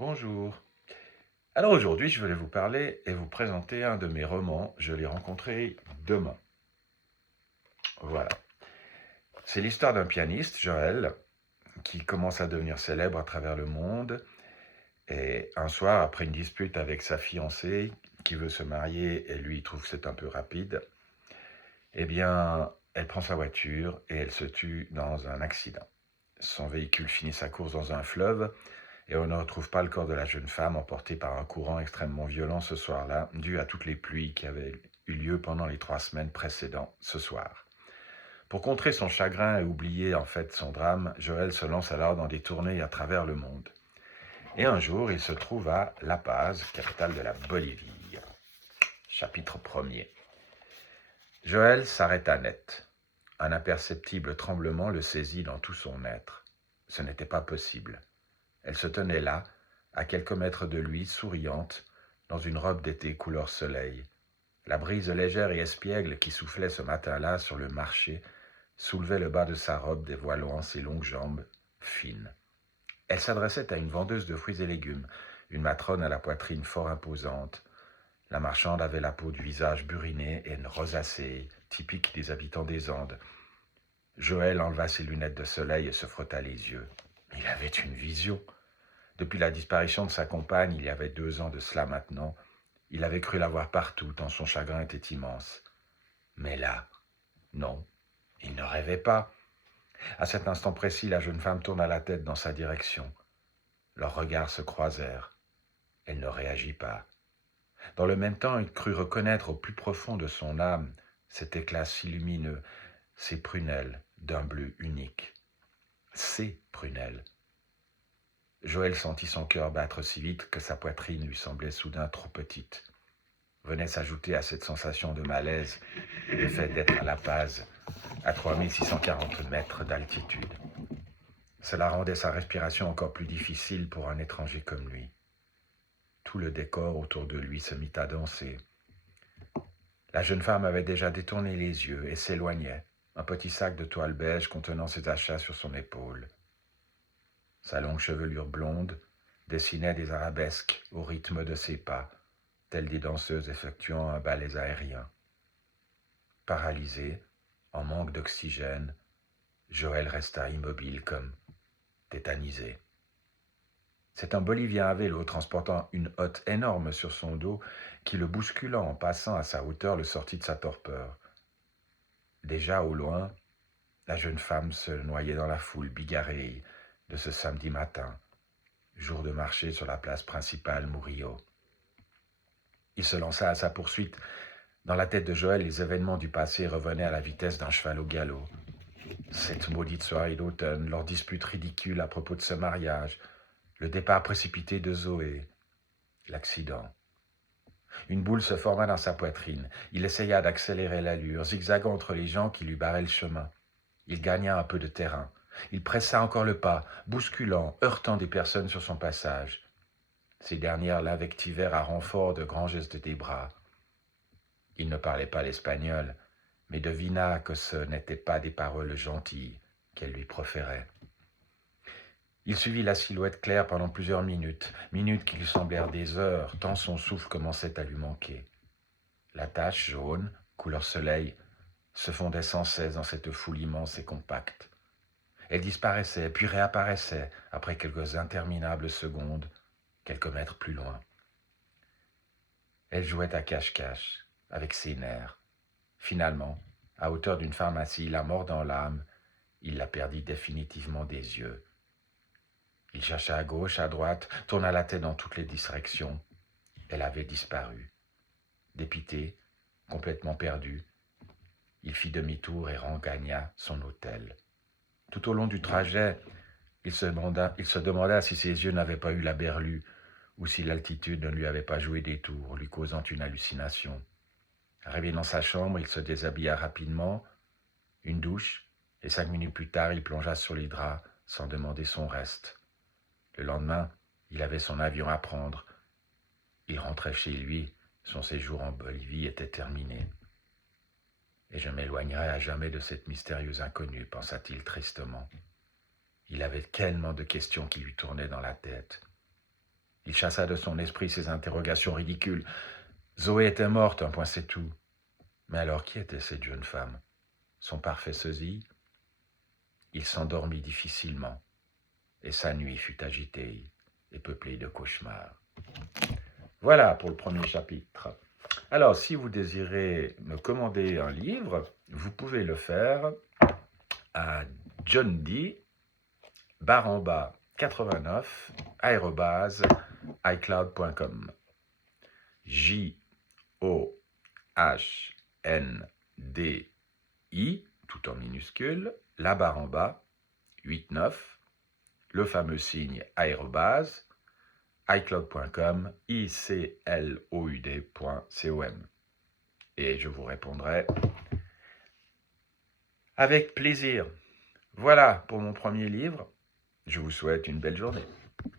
Bonjour. Alors aujourd'hui, je voulais vous parler et vous présenter un de mes romans. Je l'ai rencontré demain. Voilà. C'est l'histoire d'un pianiste, Joël, qui commence à devenir célèbre à travers le monde. Et un soir, après une dispute avec sa fiancée, qui veut se marier et lui il trouve que c'est un peu rapide, eh bien, elle prend sa voiture et elle se tue dans un accident. Son véhicule finit sa course dans un fleuve et on ne retrouve pas le corps de la jeune femme emportée par un courant extrêmement violent ce soir-là, dû à toutes les pluies qui avaient eu lieu pendant les 3 semaines précédentes ce soir. Pour contrer son chagrin et oublier en fait son drame, Joël se lance alors dans des tournées à travers le monde. Et un jour, il se trouve à La Paz, capitale de la Bolivie. Chapitre 1er. Joël s'arrêta net. Un imperceptible tremblement le saisit dans tout son être. Ce n'était pas possible. Elle se tenait là, à quelques mètres de lui, souriante, dans une robe d'été couleur soleil. La brise légère et espiègle qui soufflait ce matin-là sur le marché soulevait le bas de sa robe dévoilant ses longues jambes fines. Elle s'adressait à une vendeuse de fruits et légumes, une matrone à la poitrine fort imposante. La marchande avait la peau du visage buriné et une rosacée, typique des habitants des Andes. Joël enleva ses lunettes de soleil et se frotta les yeux. Il avait une vision. Depuis la disparition de sa compagne, il y avait 2 ans de cela maintenant, il avait cru la voir partout, tant son chagrin était immense. Mais là, non, il ne rêvait pas. À cet instant précis, la jeune femme tourna la tête dans sa direction. Leurs regards se croisèrent. Elle ne réagit pas. Dans le même temps, il crut reconnaître au plus profond de son âme cet éclat si lumineux, ces prunelles d'un bleu unique. Ses prunelles. Joël sentit son cœur battre si vite que sa poitrine lui semblait soudain trop petite. Venait s'ajouter à cette sensation de malaise le fait d'être à La Paz, à 3640 mètres d'altitude. Cela rendait sa respiration encore plus difficile pour un étranger comme lui. Tout le décor autour de lui se mit à danser. La jeune femme avait déjà détourné les yeux et s'éloignait, un petit sac de toile beige contenant ses achats sur son épaule. Sa longue chevelure blonde dessinait des arabesques au rythme de ses pas, telles des danseuses effectuant un ballet aérien. Paralysé, en manque d'oxygène, Joël resta immobile comme tétanisé. C'est un Bolivien à vélo transportant une hotte énorme sur son dos qui, le bousculant en passant à sa hauteur, le sortit de sa torpeur. Déjà au loin, la jeune femme se noyait dans la foule bigarrée de ce samedi matin, jour de marché sur la place principale Murillo. Il se lança à sa poursuite. Dans la tête de Joël, les événements du passé revenaient à la vitesse d'un cheval au galop. Cette maudite soirée d'automne, leur dispute ridicule à propos de ce mariage, le départ précipité de Zoé, l'accident. Une boule se forma dans sa poitrine. Il essaya d'accélérer l'allure, zigzagant entre les gens qui lui barraient le chemin. Il gagna un peu de terrain. Il pressa encore le pas, bousculant, heurtant des personnes sur son passage. Ces dernières l'invectivèrent à renfort de grands gestes des bras. Il ne parlait pas l'espagnol, mais devina que ce n'étaient pas des paroles gentilles qu'elle lui proférait. Il suivit la silhouette claire pendant plusieurs minutes, minutes qui lui semblèrent des heures, tant son souffle commençait à lui manquer. La tache jaune, couleur soleil, se fondait sans cesse dans cette foule immense et compacte. Elle disparaissait, puis réapparaissait, après quelques interminables secondes, quelques mètres plus loin. Elle jouait à cache-cache, avec ses nerfs. Finalement, à hauteur d'une pharmacie, la mort dans l'âme, il la perdit définitivement des yeux. Il chercha à gauche, à droite, tourna la tête dans toutes les directions. Elle avait disparu. Dépité, complètement perdu, il fit demi-tour et regagna son hôtel. Tout au long du trajet, il se demanda si ses yeux n'avaient pas eu la berlue ou si l'altitude ne lui avait pas joué des tours, lui causant une hallucination. Arrivé dans sa chambre, il se déshabilla rapidement, une douche, et 5 minutes plus tard, il plongea sur les draps sans demander son reste. Le lendemain, il avait son avion à prendre. Il rentrait chez lui, son séjour en Bolivie était terminé. Et je m'éloignerai à jamais de cette mystérieuse inconnue, pensa-t-il tristement. Il avait tellement de questions qui lui tournaient dans la tête. Il chassa de son esprit ces interrogations ridicules. Zoé était morte, un point c'est tout. Mais alors qui était cette jeune femme? Son parfait sosie? Il s'endormit difficilement, et sa nuit fut agitée et peuplée de cauchemars. Voilà pour le premier chapitre. Alors, si vous désirez me commander un livre, vous pouvez le faire à John D. Baramba 89 @icloud.com. JOHNDI, tout en minuscule, la barre en bas, 89, le fameux signe aérobase, icloud.com, icloud.com. Et je vous répondrai avec plaisir. Voilà pour mon premier livre. Je vous souhaite une belle journée.